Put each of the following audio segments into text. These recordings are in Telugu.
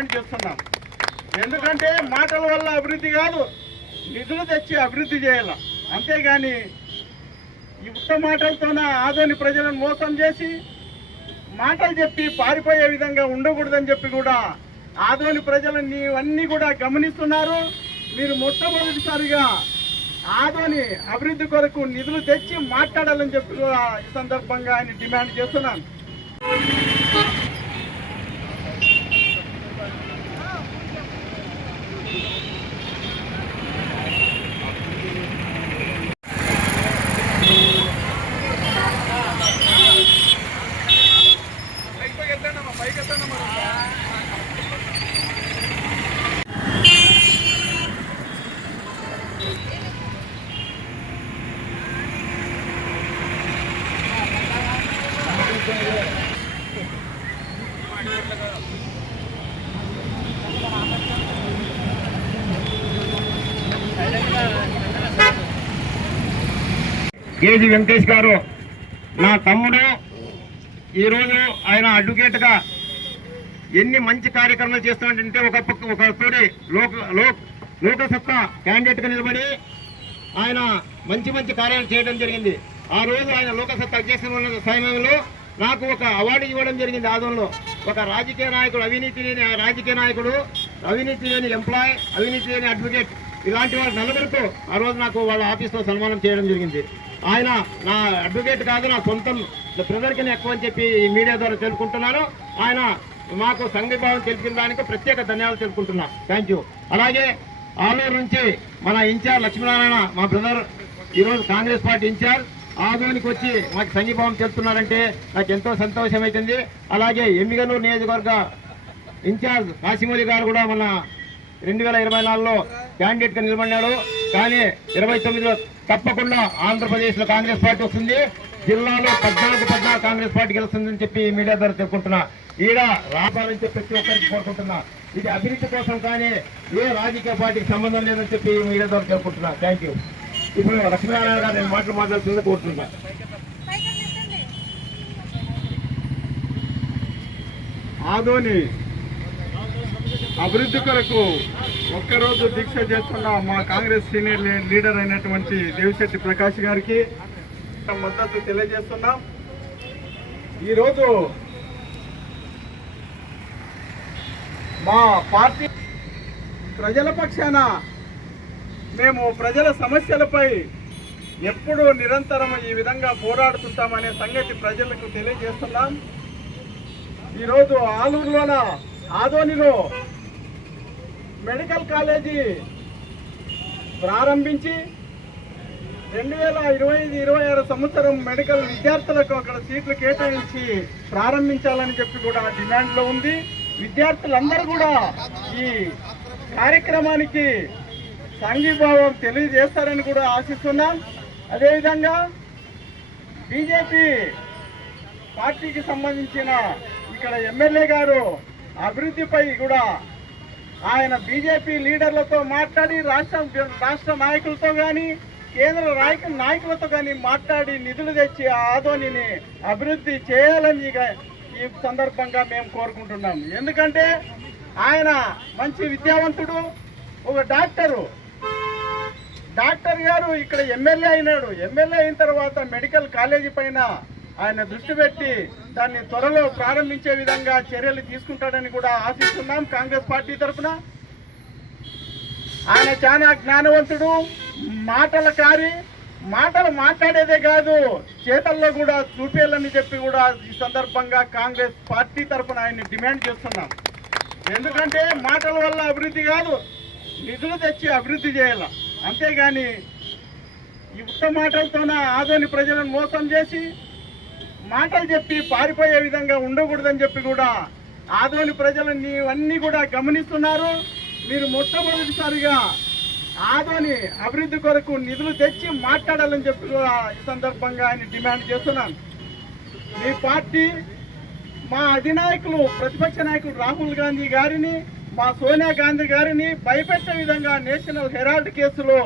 డిమాండ్ చేస్తున్నాం. ఎందుకంటే మాటల వల్ల అభివృద్ధి కాదు నిధులు తెచ్చి అభివృద్ధి చేయాల. అంతేగాని ఈ ఉత్త మాటలతోన ఆదోని ప్రజలను మోసం చేసి మాటలు చెప్పి పారిపోయే విధంగా ఉండకూడదని చెప్పి కూడా ఆదోని ప్రజలు నీవన్నీ కూడా గమనిస్తున్నారు. మీరు మొట్టమొదటిసారిగా ఆదోని అభివృద్ధి కొరకు నిధులు తెచ్చి మాట్లాడాలని చెప్పి ఈ సందర్భంగా ఆయన డిమాండ్ చేస్తున్నాను. కేజీ వెంకటేష్ గారు నా తమ్ముడు ఈరోజు ఆయన అడ్వకేట్గా ఎన్ని మంచి కార్యక్రమాలు చేస్తున్నాడంటే ఒక పక్క ఒక లోక లోక్ లోకసత్తా క్యాండిడేట్గా నిలబడి ఆయన మంచి మంచి కార్యాలు చేయడం జరిగింది. ఆ రోజు ఆయన లోకసత్తా చేసిన సమయంలో నాకు ఒక అవార్డు ఇవ్వడం జరిగింది ఆదంలో ఒక రాజకీయ నాయకుడు అవినీతి లేని ఆ రాజకీయ నాయకుడు అవినీతి లేని ఎంప్లాయ్ అవినీతి లేని అడ్వకేట్ ఇలాంటి వాళ్ళ నలుగురితో ఆ రోజు నాకు వాళ్ళ ఆఫీస్లో సన్మానం చేయడం జరిగింది. ఆయన నా అడ్వకేట్ కాదు నా సొంతం బ్రదర్కి ఎక్కువ అని చెప్పి మీడియా ద్వారా తెలుపుకుంటున్నాను. ఆయన మాకు సంఘీభావం తెలిపిన దానికి ప్రత్యేక ధన్యవాదాలు తెలుపుకుంటున్నా. థ్యాంక్ యూ అలాగే ఆలూరు నుంచి మన ఇన్ఛార్జ్ లక్ష్మీనారాయణ మా బ్రదర్ ఈరోజు కాంగ్రెస్ పార్టీ ఇన్ఛార్జ్ ఆదోనికి వచ్చి మాకు సంఘీభావం తెలుపుతున్నారంటే నాకు ఎంతో సంతోషం అవుతుంది. అలాగే ఎమ్మిగనూరు నియోజకవర్గ ఇన్ఛార్జ్ కాశీమూలి గారు కూడా మన రెండు వేల ఇరవై నాలుగులో క్యాండిడేట్గా నిలబడినాడు. కానీ ఇరవై తొమ్మిదిలో తప్పకుండా ఆంధ్రప్రదేశ్లో కాంగ్రెస్ పార్టీ వస్తుంది. జిల్లాలో పద్నాలుగు పద్నాలుగు కాంగ్రెస్ పార్టీ గెలుస్తుందని చెప్పి మీడియా ద్వారా చెప్పుకుంటున్నా. ఈడ రావాలని చెప్పి ప్రతి ఒక్కరికి కోరుకుంటున్నా. ఇది అభివృద్ధి కోసం కానీ ఏ రాజకీయ పార్టీకి సంబంధం లేదని చెప్పి మీడియా ద్వారా చెప్పుకుంటున్నా. థ్యాంక్ యూ ఇప్పుడు లక్ష్మీనారాయణ గారు నేను మాటలు మాట్లాడుతుందని కోరుతున్నా ఆదోని అభివృద్ధి కొరకు ఒక్కరోజు దీక్ష చేస్తున్న మా కాంగ్రెస్ సీనియర్ లీడర్ అయినటువంటి దేవిశెట్టి ప్రకాష్ గారికి మద్దతు తెలియజేస్తున్నాం. ఈరోజు మా పార్టీ ప్రజల పక్షాన మేము ప్రజల సమస్యలపై ఎప్పుడూ నిరంతరం ఈ విధంగా పోరాడుతుంటామనే సంగతి ప్రజలకు తెలియజేస్తున్నాం. ఈరోజు ఆలూరులోన ఆదోనిలో మెడికల్ కాలేజీ ప్రారంభించి రెండు వేల ఇరవై ఐదు ఇరవై ఆరు సంవత్సరం మెడికల్ విద్యార్థులకు అక్కడ సీట్లు కేటాయించి ప్రారంభించాలని చెప్పి కూడా డిమాండ్లో ఉంది. విద్యార్థులందరూ కూడా ఈ కార్యక్రమానికి సంఘీభావం తెలియజేస్తారని కూడా ఆశిస్తున్నాం. అదేవిధంగా బీజేపీ పార్టీకి సంబంధించిన ఇక్కడ ఎమ్మెల్యే గారు అభివృద్ధిపై కూడా ఆయన బీజేపీ లీడర్లతో మాట్లాడి రాష్ట్ర రాష్ట్ర నాయకులతో కానీ కేంద్ర నాయక నాయకులతో కానీ మాట్లాడి నిధులు తెచ్చి ఆ ఆదోనిని అభివృద్ధి చేయాలని ఈ సందర్భంగా మేము కోరుకుంటున్నాం. ఎందుకంటే ఆయన మంచి విద్యావంతుడు ఒక డాక్టరు. డాక్టర్ గారు ఇక్కడ ఎమ్మెల్యే అయినాడు. ఎమ్మెల్యే అయిన తర్వాత మెడికల్ కాలేజీ పైన ఆయన దృష్టి పెట్టి దాన్ని త్వరలో ప్రారంభించే విధంగా చర్యలు తీసుకుంటాడని కూడా ఆశిస్తున్నాం కాంగ్రెస్ పార్టీ తరఫున. ఆయన చాలా జ్ఞానవంతుడు మాటల కారి మాటలు మాట్లాడేదే కాదు చేతల్లో కూడా చూపేయాలని చెప్పి కూడా ఈ సందర్భంగా కాంగ్రెస్ పార్టీ తరఫున ఆయన్ని డిమాండ్ చేస్తున్నాం. ఎందుకంటే మాటల వల్ల అభివృద్ధి కాదు నిధులు తెచ్చి అభివృద్ధి చేయాల. అంతేగాని ఈ ఉత్త మాటలతోన ఆదోని ప్రజలను మోసం చేసి మాటలు చెప్పి పారిపోయే విధంగా ఉండకూడదని చెప్పి కూడా ఆదోని ప్రజలు నీవన్నీ కూడా గమనిస్తున్నారు. మీరు మొట్టమొదటిసారిగా ఆదోని అభివృద్ధి కొరకు నిధులు తెచ్చి మాట్లాడాలని చెప్పి కూడా ఈ సందర్భంగా ఆయన డిమాండ్ చేస్తున్నాను. మీ పార్టీ మా అధినాయకులు ప్రతిపక్ష నాయకుడు రాహుల్ గాంధీ గారిని మా సోనియా గాంధీ గారిని భయపెట్టే విధంగా నేషనల్ హెరాల్డ్ కేసులో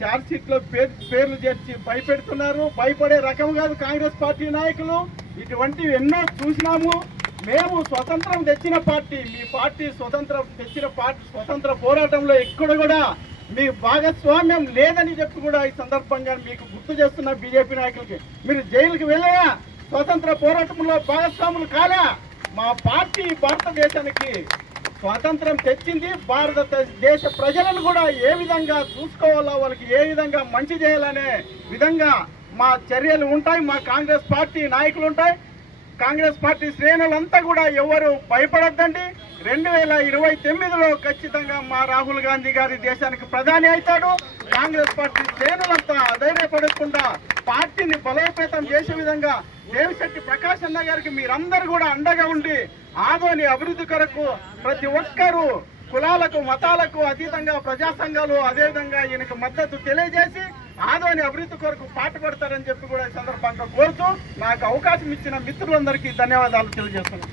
చార్జ్షీట్లో పేరు పేర్లు చేర్చి భయపెడుతున్నారు. భయపడే రకం కాదు కాంగ్రెస్ పార్టీ నాయకులు. ఇటువంటివి ఎన్నో చూసినాము. మేము స్వతంత్రం తెచ్చిన పార్టీ. మీ పార్టీ స్వతంత్రం తెచ్చిన పార్టీ స్వతంత్ర పోరాటంలో ఎక్కడ కూడా మీ భాగస్వామ్యం లేదని చెప్పి కూడా ఈ సందర్భంగా మీకు గుర్తు చేస్తున్న బీజేపీ నాయకులకి. మీరు జైలుకి వెళ్ళా స్వతంత్ర పోరాటంలో భాగస్వాములు కాలా. మా పార్టీ భారతదేశానికి స్వాతంత్రం తెచ్చింది భారత దేశ ప్రజలను కూడా ఏ విధంగా చూసుకోవాలో వాళ్ళకి ఏ విధంగా మంచి చేయాలనే విధంగా మా చర్యలు ఉంటాయి మా కాంగ్రెస్ పార్టీ నాయకులు ఉంటాయి. కాంగ్రెస్ పార్టీ శ్రేణులంతా కూడా ఎవరు భయపడద్దండి. రెండు వేల ఇరవై తొమ్మిదిలో ఖచ్చితంగా మా రాహుల్ గాంధీ గారి దేశానికి ప్రధాని అవుతాడు. కాంగ్రెస్ పార్టీ శ్రేణులంతా అధైర్యపడకుండా పార్టీని బలోపేతం చేసే విధంగా దేవిశెట్టి ప్రకాష్ అన్న గారికి మీరందరూ కూడా అండగా ఉండి ఆదోని అభివృద్ధి కొరకు ప్రతి ఒక్కరూ కులాలకు మతాలకు అతీతంగా ప్రజా సంఘాలు అదేవిధంగా ఈయనకు మద్దతు తెలియజేసి ఆదోని అభివృద్ధి కొరకు పాటుపడతారని చెప్పి కూడా ఈ సందర్భంగా కోరుతూ నాకు అవకాశం ఇచ్చిన మిత్రులందరికీ ధన్యవాదాలు తెలియజేస్తున్నాను.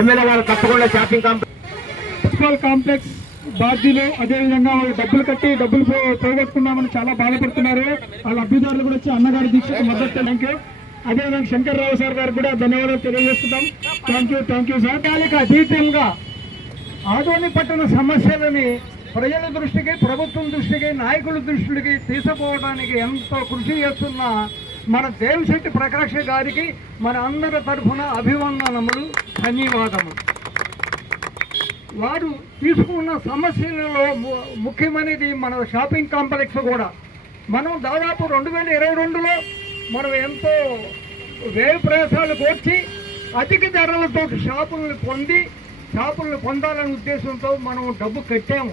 ఎమ్మెల్యే గారు తప్పకుండా షాపింగ్ కాంప్లెక్స్. కాంప్లెక్స్ బాధ్యులు. అదేవిధంగా వాళ్ళు డబ్బులు కట్టి డబ్బులు పోగొట్టుకున్నామని చాలా బాధపడుతున్నారు. వాళ్ళ అభ్యర్థులు కూడా వచ్చి అన్నగారి దీక్షకు మద్దతు థ్యాంక్ యూ అదేవిధంగా శంకర్రావు సార్ గారు కూడా ధన్యవాదాలు తెలియజేస్తున్నాం. Thank you thank you sir. కాలిక అతీతంగా ఆదోని పట్టణ సమస్యలని ప్రజల దృష్టికి ప్రభుత్వం దృష్టికి నాయకుల దృష్టికి తీసుకుపోవడానికి ఎంతో కృషి చేస్తున్న మన దేవిశెట్టి ప్రకాష్ గారికి మన అందరి తరఫున అభివందనములు ధన్యవాదములు. వారు తీసుకున్న సమస్యలలో ము- ముఖ్యమైనది మన షాపింగ్ కాంప్లెక్స్ కూడా. మనం దాదాపు రెండు వేల ఇరవై రెండులో మనం ఎంతో వ్యయ ప్రయాసాలు కోర్చి అధిక ధరలతో షాపులను పొంది షాపులను పొందాలనే ఉద్దేశంతో మనం డబ్బు కట్టాము.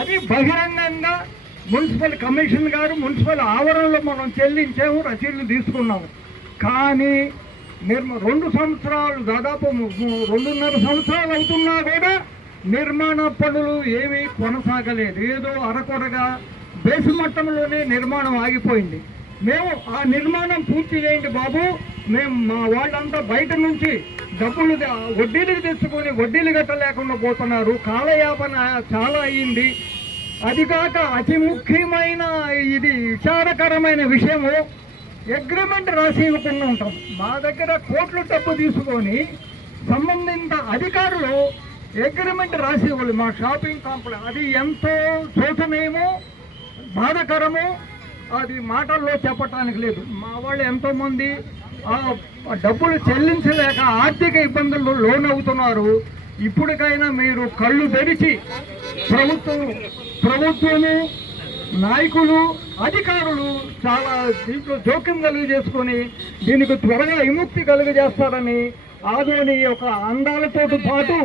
అది బహిరంగంగా మున్సిపల్ కమిషన్ గారు మున్సిపల్ ఆవరణలో మనం చెల్లించాము రసీదులు తీసుకున్నాము. కానీ నిర్మ రెండు సంవత్సరాలు దాదాపు రెండున్నర సంవత్సరాలు అవుతున్నా కూడా నిర్మాణ పనులు ఏమీ కొనసాగలేదు. ఏదో అరకొరగా బేసి మట్టంలోనే నిర్మాణం ఆగిపోయింది. మేము ఆ నిర్మాణం పూర్తి చేయండి బాబు. మేము మా వాళ్ళంతా బయట నుంచి డబ్బులు వడ్డీలకు తెచ్చుకొని వడ్డీలు కట్టలేకుండా పోతున్నారు. కాలయాపన చాలా అయ్యింది. అది కాక అతి ముఖ్యమైన ఇది విచారకరమైన విషయము. అగ్రిమెంట్ రాసి ఇవ్వకుండా ఉంటాం. మా దగ్గర కోట్లు డబ్బు తీసుకొని సంబంధిత అధికారులు అగ్రిమెంట్ రాసేవాళ్ళు మా షాపింగ్ కాంప్లెక్స్ అది ఎంతో శోచనీయము బాధకరము. అది మాటల్లో చెప్పటానికి లేదు. మా వాళ్ళు ఎంతోమంది ఆ డబ్బులు చెల్లించలేక ఆర్థిక ఇబ్బందులు లోనవుతున్నారు. ఇప్పటికైనా మీరు కళ్ళు తెరిచి ప్రభుత్వం ప్రభుత్వము నాయకులు అధికారులు చాలా దీంట్లో జోక్యం కలుగు చేసుకొని దీనికి త్వరగా విముక్తి కలుగజేస్తారని ఆదోని యొక్క అందాలతో పాటు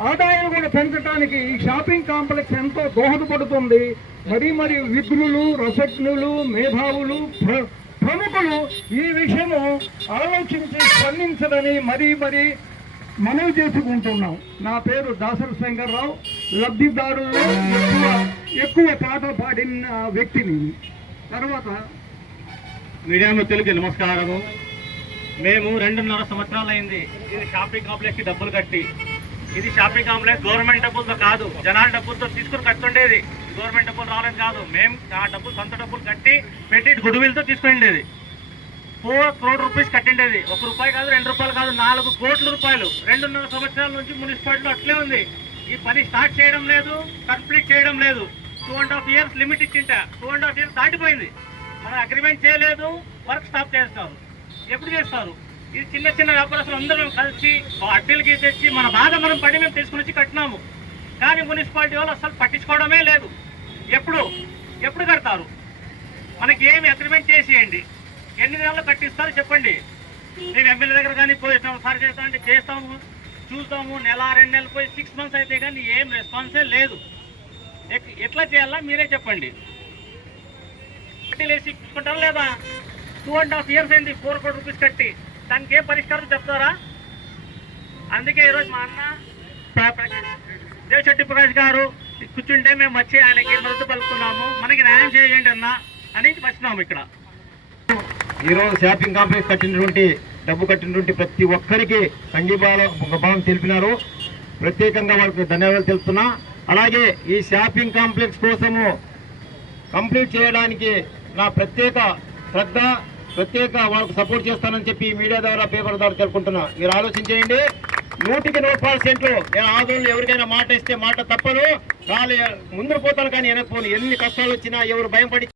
ఆదాయం కూడా పెంచడానికి ఈ షాపింగ్ కాంప్లెక్స్ ఎంతో దోహదపడుతుంది. మరి మరి విఘ్నులు రసజ్ఞులు మేధావులు ప్ర- ప్రముఖులు ఈ విషయము ఆలోచించి స్పందించదని మరీ మరి మనవి చేసుకుంటున్నాం. నా పేరు దాసరి శంకర్రావు. లబ్ధిదారుల్లో ఎక్కువ ఎక్కువ పాట పాడిన వ్యక్తిని తర్వాత మీడియా మిత్రులకి నమస్కారము. మేము రెండున్నర సంవత్సరాలు అయింది ఇది షాపింగ్ కాంప్లెక్స్కి డబ్బులు కట్టి ఇది షాపింగ్ కాంప్లెక్స్ గవర్నమెంట్ డబ్బులతో కాదు. జనాల డబ్బులతో తీసుకుని కట్టుండేది. గవర్నమెంట్ డబ్బులు రాలేదు కాదు. మేము ఆ డబ్బులు సొంత డబ్బులు కట్టి పెట్టి గుడ్విల్తో తీసుకుండేది. ఫోర్ క్రోడ్ రూపీస్ కట్టిండేది. ఒక రూపాయి కాదు రెండు రూపాయలు కాదు నాలుగు కోట్ల రూపాయలు. రెండున్నర సంవత్సరాల నుంచి మున్సిపాలిటీలో అట్లే ఉంది. ఈ పని స్టార్ట్ చేయడం లేదు కంప్లీట్ చేయడం లేదు. Two and half years limit ఇచ్చింట. Two and half years దాటిపోయింది. మనం అగ్రిమెంట్ చేయలేదు వర్క్ స్టాప్ చేస్తారు ఎప్పుడు చేస్తారు? ఈ చిన్న చిన్న వ్యాపారస్తులు అందరూ మేము కలిసి అడ్డీలకి తెచ్చి మన బాధ మనం పడి మేము తీసుకుని వచ్చి కట్టినాము. కానీ మున్సిపాలిటీ వాళ్ళు అసలు పట్టించుకోవడమే లేదు. ఎప్పుడు? ఎప్పుడు కడతారు? మనకి ఏమి అగ్రిమెంట్ చేసేయండి. ఎన్ని నెలలు కట్టిస్తారు చెప్పండి. మేము ఎమ్మెల్యే దగ్గర కానీ పోయిస్తాము సార్ చేస్తామంటే చేస్తాము చూస్తాము. నెల రెండు నెలలు పోయి సిక్స్ మంత్స్ అయితే కానీ ఏం రెస్పాన్సే లేదు. ఎట్లా చేయాలా మీరే చెప్పండి. కట్టిలేసి ఇచ్చుకుంటారా లేదా? టూ అండ్ హాఫ్ ఇయర్స్ అయింది ఫోర్ కోటి రూపీస్ కట్టి. దానికి ఏ పరిష్కారం చెప్తారా? అందుకే ఈరోజు మా అన్న దేవశెట్టి ప్రకాష్ గారు కూర్చుంటే మేము వచ్చి ఆయనకి మద్దతు పలుకున్నాము మనకి న్యాయం చేయండి అన్న అని వచ్చినాము ఇక్కడ. ఈరోజు షాపింగ్ కాంప్లెక్స్ కట్టినటువంటి డబ్బు కట్టినటువంటి ప్రతి ఒక్కరికి సంఘీభావ భావం తెలిపినారు. ప్రత్యేకంగా వాళ్ళకి ధన్యవాదాలు తెలుపుతున్నా. అలాగే ఈ షాపింగ్ కాంప్లెక్స్ కోసము కంప్లీట్ చేయడానికి నా ప్రత్యేక శ్రద్ధ ప్రత్యేక వాళ్ళకు సపోర్ట్ చేస్తానని చెప్పి మీడియా ద్వారా పేపర్ ద్వారా తెలుపుకుంటున్నా మీరు ఆలోచించేయండి. నూటికి నూరు పర్సెంట్లు నేను ఆందోళన ఎవరికైనా మాట ఇస్తే మాట తప్పను రాలే ముందు పోతాను కానీ వెనక్కి ఎన్ని కష్టాలు వచ్చినా ఎవరు భయపడి